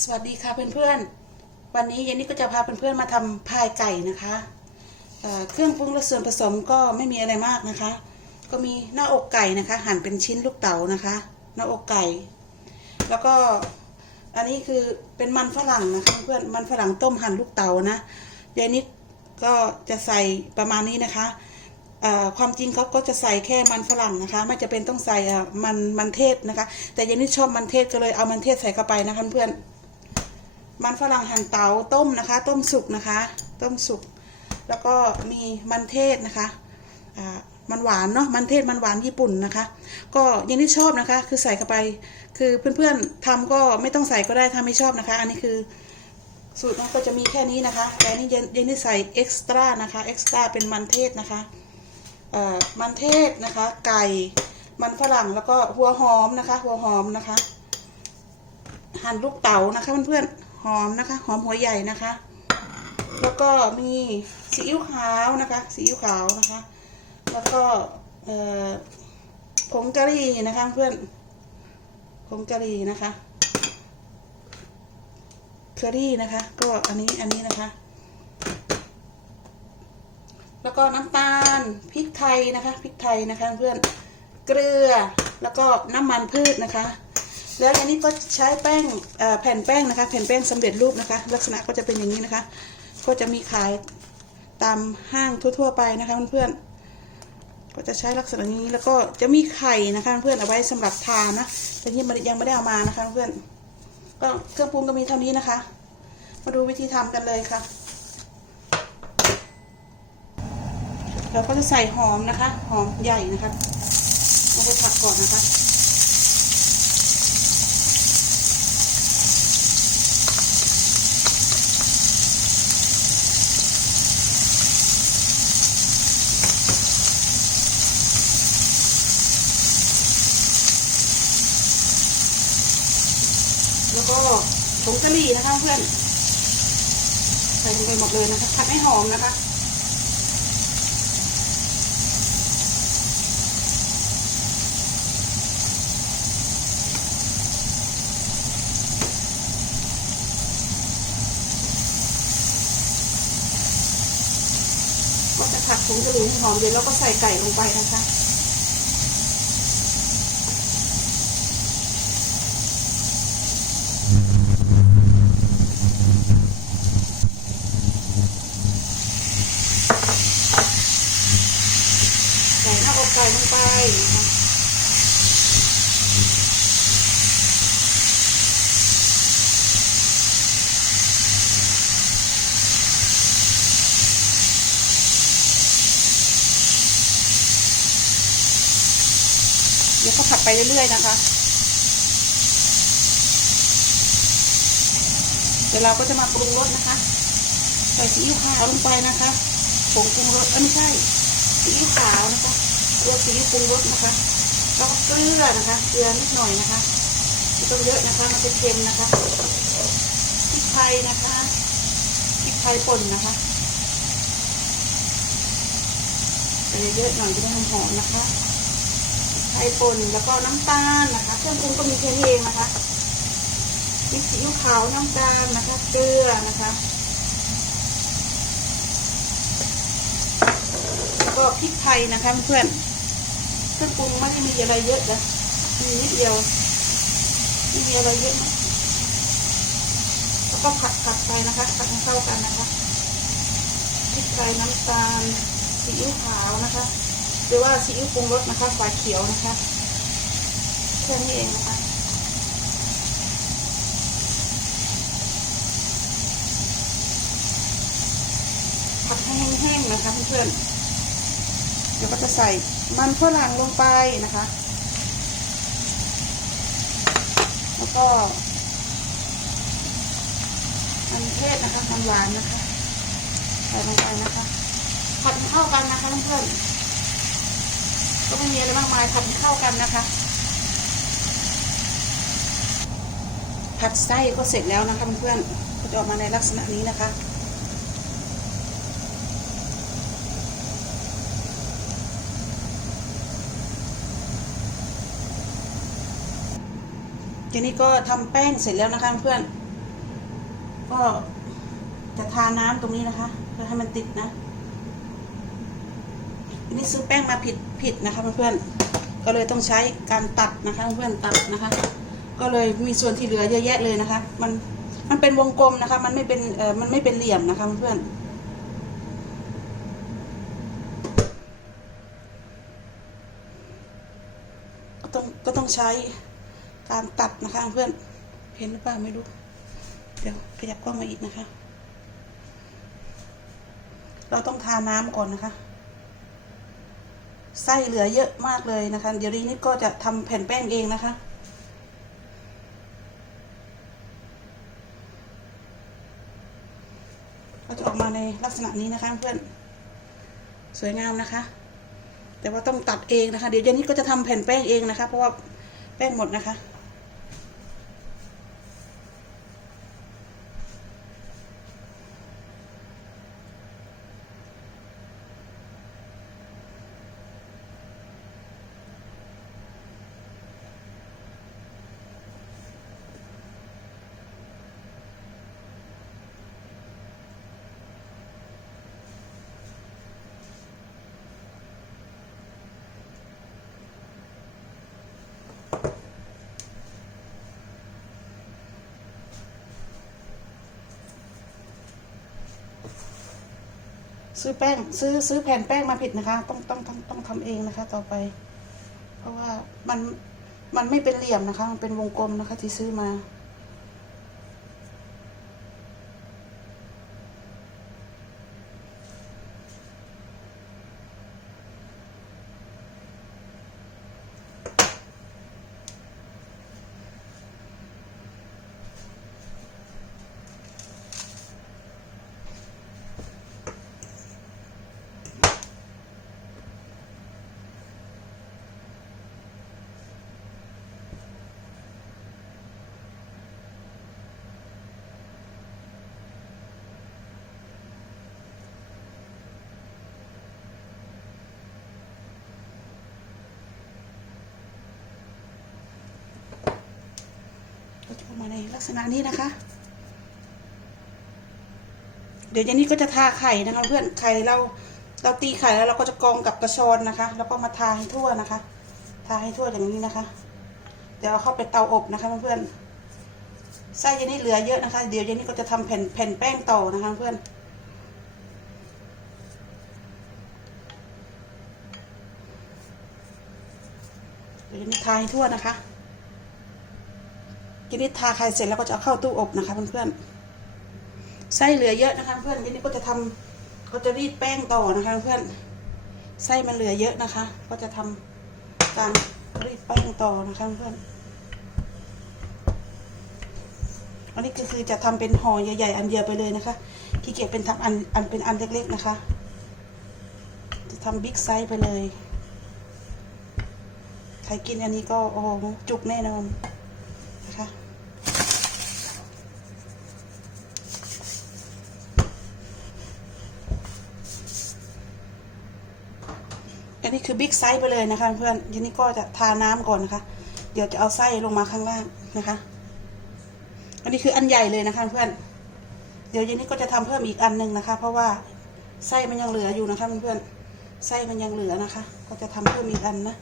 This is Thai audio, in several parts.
สวัสดีค่ะเพื่อนๆ วันนี้เย็นนี้ก็จะพาเพื่อนๆมาทำพายไก่นะคะเเครื่องปรุงและส่วนผสมก็ไม่มีอะไรมากนะคะ ก็มีหน้าอกไก่นะคะ หั่นเป็นชิ้นลูกเต๋านะคะ หน้าอกไก่ แล้วก็อันนี้คือเป็นมันฝรั่งนะคะเพื่อนมันฝรั่งต้มหั่นลูกเต๋านะเย็นนี้ก็จะใส่ประมาณนี้นะคะความจริงเขาก็จะใส่แค่มันฝรั่งนะคะ ไม่จะเป็นต้องใส่มันมันเทศนะคะ แต่เย็นนี้ชอบมันเทศก็เลยเอามันเทศใส่เข้าไปนะคะเพื่อน มันฝรั่งหั่นเตาต้มนะคะ ต้มสุกนะคะ ต้มสุก แล้วก็มีมันเทศนะคะอ่ามันหวานเนาะมันเทศมันหวานญี่ปุ่นนะคะ ก็ยังที่ชอบนะคะ คือใส่เข้าไป คือเพื่อนๆทำก็ไม่ต้องใส่ก็ได้ถ้าไม่ชอบนะคะ อันนี้คือสูตรมันก็จะมีแค่นี้นะคะ แต่นนี้ยังที่ใส่เอ็กซ์ตร้านะคะเอ็กซ์ตร้าเป็นมันเทศนะคะเอ่อมันเทศนะคะ ไก่มันฝรั่งแล้วก็หัวหอมนะคะ หัวหอมนะคะ หั่นลูกเต๋านะคะเพื่อนๆ หอมนะคะ หอมหัวใหญ่นะคะ แล้วก็มีซีอิ๊วขาวนะคะซีอิ๊วขาวนะคะ แล้วก็ผงกะหรี่นะคะเพื่อนผงกะหรี่นะคะเคอรี่นะคะ ก็อันนี้อันนี้นะคะ แล้วก็น้ำตาลพริกไทยนะคะพริกไทยนะคะเพื่อนเกลือแล้วก็น้ำมันพืชนะคะ แล้วอันนี้ก็ใช้แป้งแผ่นแป้งนะคะ แผ่นแป้งสำเร็จรูปนะคะ ลักษณะก็จะเป็นอย่างนี้นะคะ ก็จะมีขายตามห้างทั่ว ๆ ไปนะคะเพื่อนๆก็จะใช้ลักษณะนี้แล้วก็จะมีไข่นะคะ เพื่อนเอาไว้สำหรับทานนะแต่นี่มันยังไม่ได้เอามานะคะเพื่อนก็เครื่องปรุงก็มีเท่านี้นะคะ มาดูวิธีทำกันเลยค่ะเราก็จะใส่หอมนะคะ หอมใหญ่นะคะลงไปผัดก่อนนะคะ แล้วก็ผงกะหรี่นะคะเพื่อน ใส่ลงไปหมดเลยนะคะผัดให้หอมนะคะก็จะผัดผงกะหรี่ให้หอมเดี๋ยวเราก็ใส่ไก่ลงไปนะคะ ใส่หน้าอกไก่ลงไปนะคะเดี๋ยวก็ผัดไปเรื่อยๆนะคะ เดี๋ยวเราก็จะมาปรุงรสนะคะ ใส่ซีอิ๊วขาวลงไปนะคะผงปรุงรสเอ้ไม่ใช่ ซีอิ๊วขาวนะคะรสซีอิ๊วปรุงรสนะคะแล้วก็เกลือนะคะเกลือนิดหน่อยนะคะไม่ต้องเยอะนะคะมันจะเค็มนะคะพริกไทยนะคะพริกไทยป่นนะคะใส่เยอะหน่อยจะได้หอมๆนะคะพริกไทยป่นแล้วก็น้ำตาลนะคะ เครื่องปรุงก็มีแค่นี้เองนะคะพริกซีอิ๊วขาวน้ำตาลนะคะ เกลือนะคะ แล้วก็ พริกไทยนะคะเพื่อนเครื่องปรุงไม่ได้มีอะไรเยอะนะมีนิดเดียวไม่มีอะไรเยอะนะแล้วก็ผัดผัดไปนะคะผัดให้เข้ากันนะคะพริกไทยน้ำตาลซีอิ๊วขาวนะคะหรือว่าซีอิ๊วปรุงรสนะคะฝาเขียวนะคะแค่นี้เองนะคะผัดให้แห้งๆนะคะเพื่อนๆ ดี๋ยวก็จะใส่มันฝรั่งลงไปนะคะ แล้วก็มันเทศนะคะมันหวานนะคะ ใส่ลงไปนะคะผัดเข้ากันนะคะเพื่อนๆก็ไม่มีอะไรมากมายผัดเข้ากันนะคะ ผัดไส้ก็เสร็จแล้วนะคะเพื่อนๆก็จะออกมาในลักษณะนี้นะคะ ทีนี้ก็ทำแป้งเสร็จแล้วนะคะเพื่อน ก็จะทาน้ำตรงนี้นะคะ เพื่อให้มันติดนะอันนี้ซื้อแป้งมาผิดผิดนะคะเพื่อนก็เลยต้องใช้การตัดนะคะเพื่อนตัดนะคะ ก็เลยมีส่วนที่เหลือเยอะแยะเลยนะคะ มันมันเป็นวงกลมนะคะ มันไม่เป็นเออมันไม่เป็นเหลี่ยมนะคะเพื่อนก็ต้องก็ต้องใช้ การตัดนะคะเพื่อนเห็นหรือเปล่าไม่รู้เดี๋ยวขยับกล้องมาอีกนะคะ เราต้องทาน้ำก่อนนะคะ ไส้เหลือเยอะมากเลยนะคะ เดี๋ยวนี้นิดก็จะทำแผ่นแป้งเองนะคะก็จะออกมาในลักษณะนี้นะคะเพื่อนสวยงามนะคะ แต่ว่าต้องตัดเองนะคะ เดี๋ยวเย็นนี้ก็จะทำแผ่นแป้งเองนะคะ เพราะว่าแป้งหมดนะคะ ซื้อแป้ง ซื้อซื้อแผ่นแป้งมาผิดนะคะ ต้องต้องต้องต้องทำเองนะคะ ต่อไป เพราะว่ามันมันไม่เป็นเหลี่ยมนะคะ มันเป็นวงกลมนะคะ ที่ซื้อมา กษณะนี้นะคะ เดี๋ยวย็นนี้ก็จะทาไข่นะคะเพื่อนไข่เราเราตีไข่แล้วเราก็จะกรองกับกระชอนนะคะ แล้วก็มาทาให้ทั่วนะคะ ทาให้ทั่วอย่างนี้นะคะ เดี๋ยวเอาเข้าไปเตาอบนะคะเพื่อนไส้ย็นนี้เหลือเยอะนะคะ เดี๋ยวย็นนี้ก็จะทำแผ่นแผ่นแป้งต่อนะคะเพื่อนเดี๋ยวย็นนี้ทาให้ทั่วนะคะ ทีนี้ทาไข่เสร็จแล้วก็จะเอาเข้าตู้อบนะคะเพื่อนๆไส้เหลือเยอะนะคะเพื่อนทีนี้ก็จะทำก็จะรีดแป้งต่อนะคะเพื่อนไส้มันเหลือเยอะนะคะ ก็จะทำการรีดแป้งต่อนะคะเพื่อนอันนี้ก็คือจะทำเป็นห่อใหญ่ๆ อันเดียวไปเลยนะคะขี้เกียจเป็นทำอันอันเป็นอันเล็กๆนะคะ จะทำบิ๊กไซส์ไปเลย ใครกินอันนี้ก็โอ้จุกแน่นอนนะคะ อันนี้ คือบิ๊กไซส์ไปเลยนะคะ เพื่อนทีนี้ก็จะทาน้ำก่อนนะคะ เดี๋ยวจะเอาไส้ลงมาข้างล่างนะคะ อันนี้คืออันใหญ่เลยนะคะ เพื่อน เดี๋ยวย็นนี้ก็จะทำเพิ่มอีกอันหนึ่งนะคะ เพราะว่าไส้มันยังเหลืออยู่นะคะเพื่อนไส้มันยังเหลือนะคะ ก็จะทำเพิ่มอีกอันนะ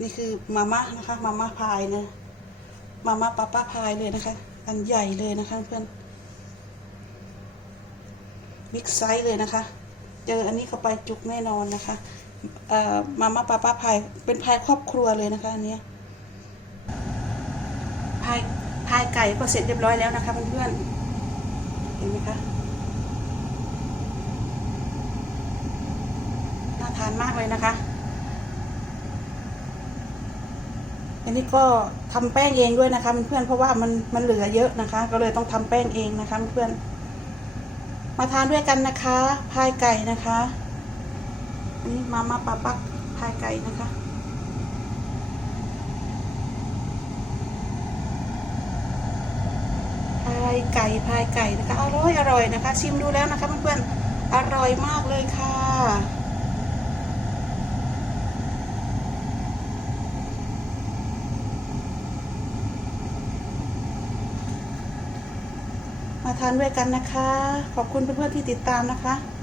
นี่คือมาม่านะคะ มาม่าพายนะมาม่าป้าป้าพายเลยนะคะ อันใหญ่เลยนะคะเพื่อนบิ๊กไซส์เลยนะคะ เจออันนี้เข้าไปจุกแน่นอนนะคะเอ่อมาม่าป้าป้าพายเป็นพายครอบครัวเลยนะคะอันเนี้ยพายพายไก่ก็เสร็จเรียบร้อยแล้วนะคะเพื่อนๆเห็นไหมคะน่าทานมากเลยนะคะอันนี้ก็ทำแป้งเองด้วยนะคะเพื่อนๆเพราะว่ามันมันเหลือเยอะนะคะ ก็เลยต้องทำแป้งเองนะคะเพื่อน มาทานด้วยกันนะคะพายไก่นะคะอันนี้มาม่าปลาปักพายไก่นะคะพายไก่พายไก่นะคะอร่อยอร่อยนะคะ ชิมดูแล้วนะคะเพื่อนๆอร่อยมากเลยค่ะ มาทานด้วยกันนะคะ ขอบคุณเพื่อนๆที่ติดตามนะคะ